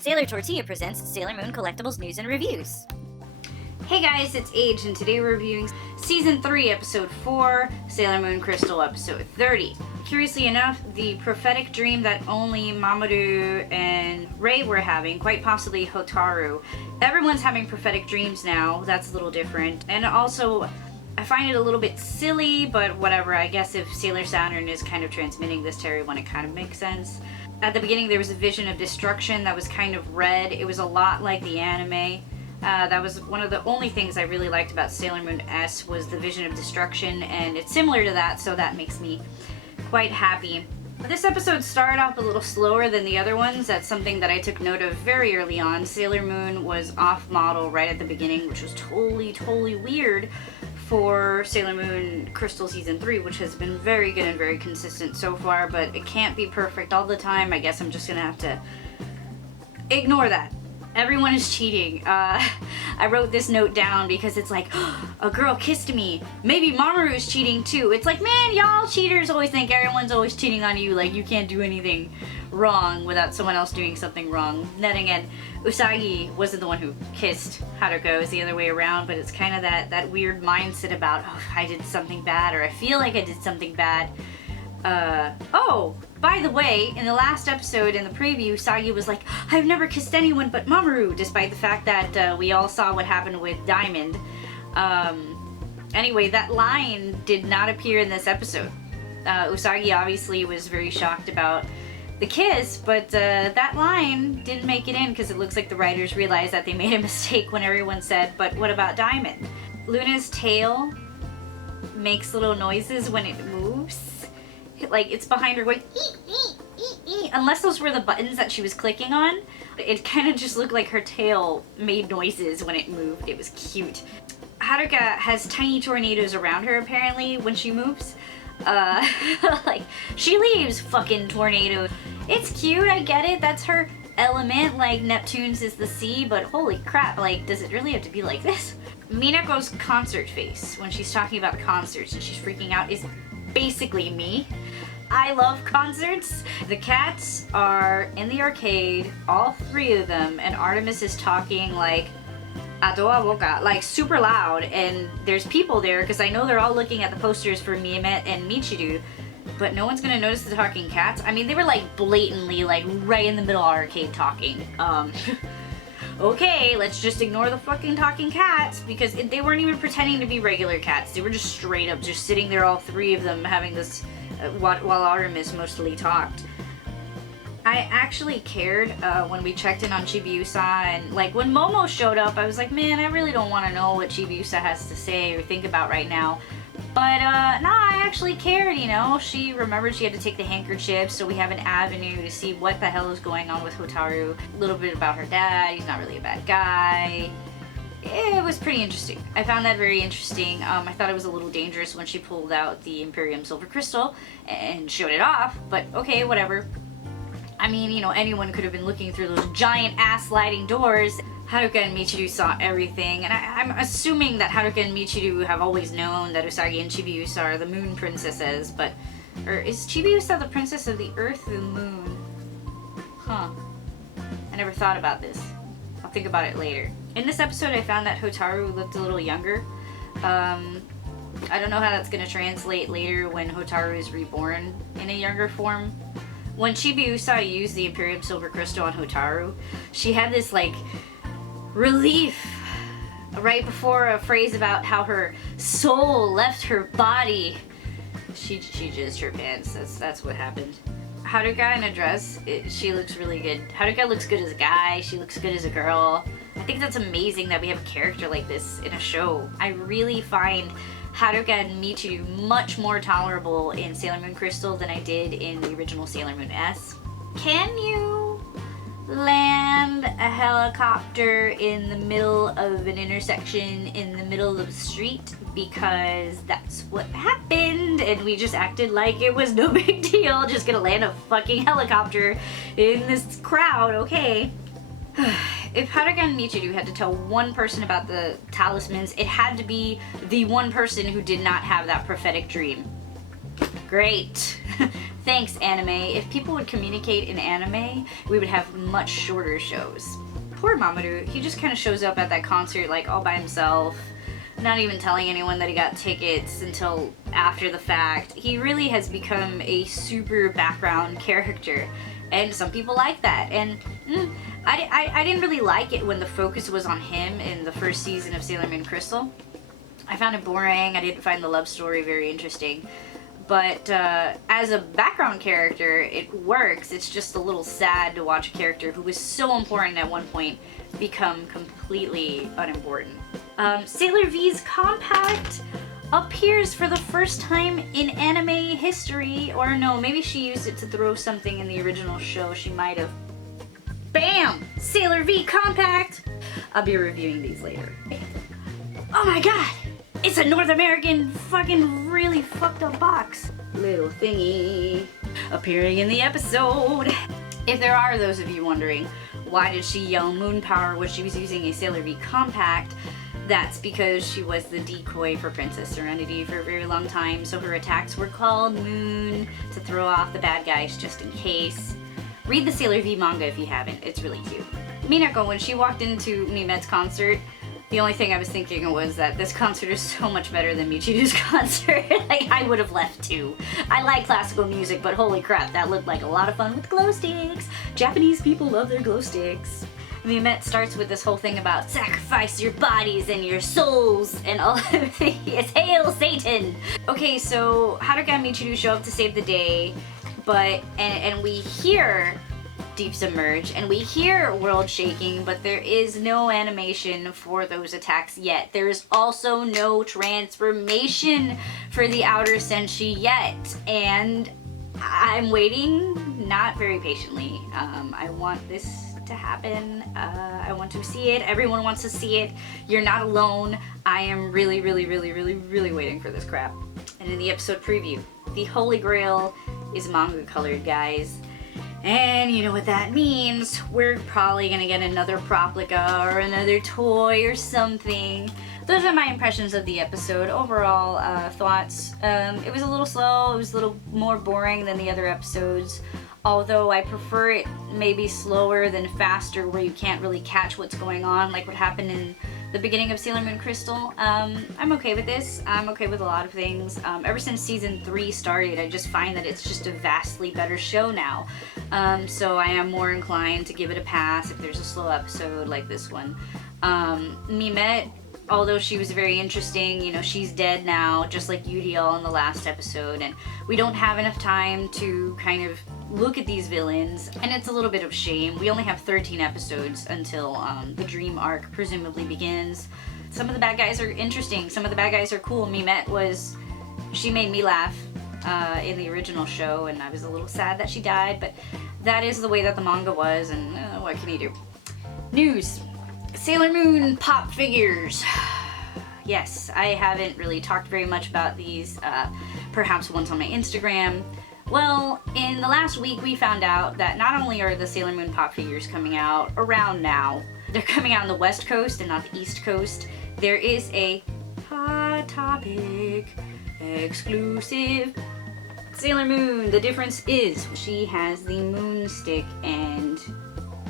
Sailor Tortilla presents Sailor Moon Collectibles News and Reviews. Hey guys, it's Aije, and today we're reviewing Season 3, Episode 4, Sailor Moon Crystal, Episode 30. Curiously enough, the prophetic dream that only Mamoru and Rei were having, quite possibly Hotaru. Everyone's having prophetic dreams now, that's a little different. And also, I find it a little bit silly, but whatever, I guess if Sailor Saturn is kind of transmitting this to everyone, it kind of makes sense. At the beginning there was a vision of destruction that was kind of red. It was a lot like the anime. That was one of the only things I really liked about Sailor Moon S was the vision of destruction, and it's similar to that, so that makes me quite happy. This episode started off a little slower than the other ones. That's something that I took note of very early on. Sailor Moon was off model right at the beginning, which was totally weird for Sailor Moon Crystal Season 3, which has been very good and very consistent so far, but it can't be perfect all the time. I guess I'm just gonna have to ignore that. Everyone is cheating. I wrote this note down because it's like, oh, a girl kissed me. Maybe Mamoru is cheating too. It's like, man, y'all cheaters always think everyone's always cheating on you, like you can't do anything wrong without someone else doing something wrong. Then again, Usagi wasn't the one who kissed Haruka, it was the other way around, but it's kind of that weird mindset about, oh, I did something bad, or I feel like I did something bad. Oh, by the way, in the last episode, in the preview, Usagi was like, I've never kissed anyone but Mamoru, despite the fact that we all saw what happened with Diamond. Anyway, that line did not appear in this episode. Usagi obviously was very shocked about the kiss, but that line didn't make it in because it looks like the writers realized that they made a mistake when everyone said, but what about Diamond? Luna's tail makes little noises when it moves. Like, it's behind her going, ee, ee, ee, ee. Unless those were the buttons that she was clicking on, it kind of just looked like her tail made noises when it moved. It was cute. Haruka has tiny tornadoes around her, apparently, when she moves. Like, she leaves fucking tornadoes. It's cute, I get it, that's her element, like Neptune's is the sea, but holy crap, like, does it really have to be like this? Minako's concert face, when she's talking about concerts and she's freaking out, is basically me. I love concerts. The cats are in the arcade, all three of them, and Artemis is talking like Adoa Boca, like super loud, and there's people there because I know they're all looking at the posters for Miyamet and Michiru, but no one's gonna notice the talking cats. I mean, they were like blatantly like right in the middle of the arcade talking. Okay, let's just ignore the fucking talking cats because they weren't even pretending to be regular cats. They were just straight up just sitting there, all three of them, having this while Artemis mostly talked. I actually cared when we checked in on Chibiusa, and like when Momo showed up, I was like, man, I really don't want to know what Chibiusa has to say or think about right now. But nah, I actually cared, you know. She remembered she had to take the handkerchief, so we have an avenue to see what the hell is going on with Hotaru. A little bit about her dad, he's not really a bad guy. It was pretty interesting. I found that very interesting. I thought it was a little dangerous when she pulled out the Imperium Silver Crystal and showed it off, but okay, whatever. I mean, you know, anyone could have been looking through those giant ass sliding doors. Haruka and Michiru saw everything, and I'm assuming that Haruka and Michiru have always known that Usagi and Chibiusa are the moon princesses, but... Or is Chibiusa the princess of the earth or the moon? Huh. I never thought about this. I'll think about it later. In this episode, I found that Hotaru looked a little younger. I don't know how that's going to translate later when Hotaru is reborn in a younger form. When Chibiusa used the Imperium Silver Crystal on Hotaru, she had this, like, relief right before a phrase about how her soul left her body. She jizzed her pants. That's what happened. Haruka in a dress, she looks really good. Haruka looks good as a guy. She looks good as a girl. I think that's amazing that we have a character like this in a show. I really find Haruka and Michiru much more tolerable in Sailor Moon Crystal than I did in the original Sailor Moon S. Can you land a helicopter in the middle of an intersection in the middle of the street? Because that's what happened, and we just acted like it was no big deal, just gonna land a fucking helicopter in this crowd, okay? If Haruka and Michiru had to tell one person about the talismans, it had to be the one person who did not have that prophetic dream. Great. Thanks, anime. If people would communicate in anime, we would have much shorter shows. Poor Mamoru, he just kind of shows up at that concert like all by himself, not even telling anyone that he got tickets until after the fact. He really has become a super background character, and some people like that. And I didn't really like it when the focus was on him in the first season of Sailor Moon Crystal. I found it boring. I didn't find the love story very interesting. But as a background character, it works. It's just a little sad to watch a character who was so important at one point become completely unimportant. Sailor V's compact appears for the first time in anime history, or no, maybe she used it to throw something in the original show. She might have. Bam! Sailor V compact! I'll be reviewing these later. Oh my god! It's a North American fucking really fucked up box. Little thingy appearing in the episode. If there are those of you wondering, why did she yell moon power when she was using a Sailor V compact? That's because she was the decoy for Princess Serenity for a very long time, so her attacks were called moon to throw off the bad guys just in case. Read the Sailor V manga if you haven't, it's really cute. Minako, when she walked into Mimet's concert, the only thing I was thinking was that this concert is so much better than Michiru's concert. Like, I would have left too. I like classical music, but holy crap, that looked like a lot of fun with glow sticks. Japanese people love their glow sticks. Mimet starts with this whole thing about sacrifice your bodies and your souls and all of it's Hail Satan! Okay, so Haruka and Michiru show up to save the day, but, and we hear Deep Submerge, and we hear World Shaking, but there is no animation for those attacks yet. There is also no transformation for the Outer Senshi yet, and I'm waiting not very patiently. I want this to happen. I want to see it. Everyone wants to see it. You're not alone. I am really waiting for this crap. And in the episode preview, the Holy Grail is manga colored, guys. And you know what that means. We're probably gonna get another Proplica or another toy or something. Those are my impressions of the episode. Overall thoughts. It was a little slow. It was a little more boring than the other episodes. Although I prefer it maybe slower than faster, where you can't really catch what's going on, like what happened in the beginning of Sailor Moon Crystal. I'm okay with this. I'm okay with a lot of things. Ever since season 3 started, I just find that it's just a vastly better show now. So I am more inclined to give it a pass if there's a slow episode like this one. Mimet, although she was very interesting, you know, she's dead now, just like Udiel in the last episode, and we don't have enough time to kind of look at these villains, and it's a little bit of shame. We only have 13 episodes until the Dream arc presumably begins. Some of the bad guys are interesting, some of the bad guys are cool. Mimet she made me laugh in the original show, and I was a little sad that she died, but that is the way that the manga was, and what can you do? News. Sailor Moon pop figures. Yes, I haven't really talked very much about these, perhaps once on my Instagram. Well, in the last week we found out that not only are the Sailor Moon pop figures coming out around now, they're coming out on the West Coast and not the East Coast. There is a Hot Topic exclusive Sailor Moon. The difference is she has the moon stick and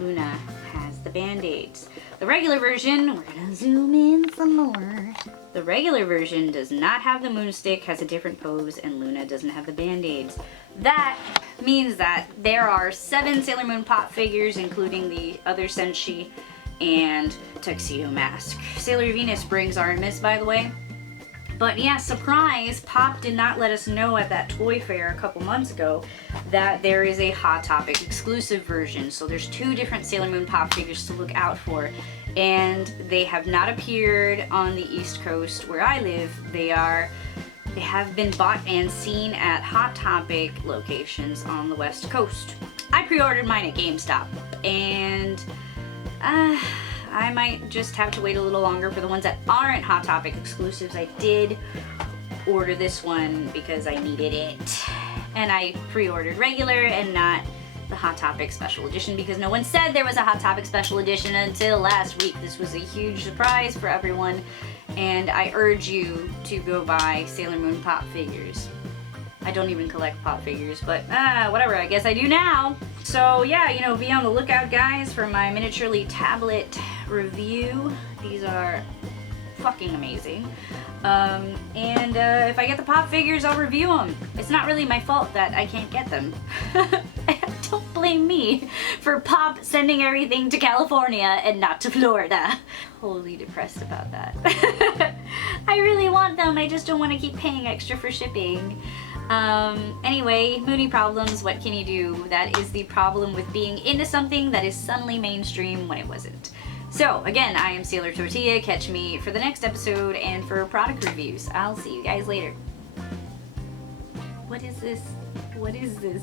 Luna has the band-aids. The regular version, we're gonna zoom in some more. The regular version does not have the moon stick, has a different pose, and Luna doesn't have the band-aids. That means that there are 7 Sailor Moon pop figures, including the other Senshi and Tuxedo Mask. Sailor Venus brings Artemis, by the way. But yeah, surprise, Pop did not let us know at that toy fair a couple months ago that there is a Hot Topic exclusive version. So there's 2 different Sailor Moon pop figures to look out for. And they have not appeared on the East Coast where I live. They have been bought and seen at Hot Topic locations on the West Coast. I pre-ordered mine at GameStop, and I might just have to wait a little longer for the ones that aren't Hot Topic exclusives. I did order this one because I needed it, and I pre-ordered regular and not the Hot Topic Special Edition because no one said there was a Hot Topic Special Edition until last week. This was a huge surprise for everyone, and I urge you to go buy Sailor Moon pop figures. I don't even collect pop figures, but whatever, I guess I do now. So yeah, you know, be on the lookout, guys, for my miniaturely tablet review. These are fucking amazing. And if I get the pop figures, I'll review them. It's not really my fault that I can't get them. Don't blame me for Pop sending everything to California and not to Florida. Totally depressed about that. I really want them, I just don't want to keep paying extra for shipping. Anyway, Mooney problems, what can you do? That is the problem with being into something that is suddenly mainstream when it wasn't. So, again, I am Sailor Tortilla. Catch me for the next episode and for product reviews. I'll see you guys later. What is this? What is this?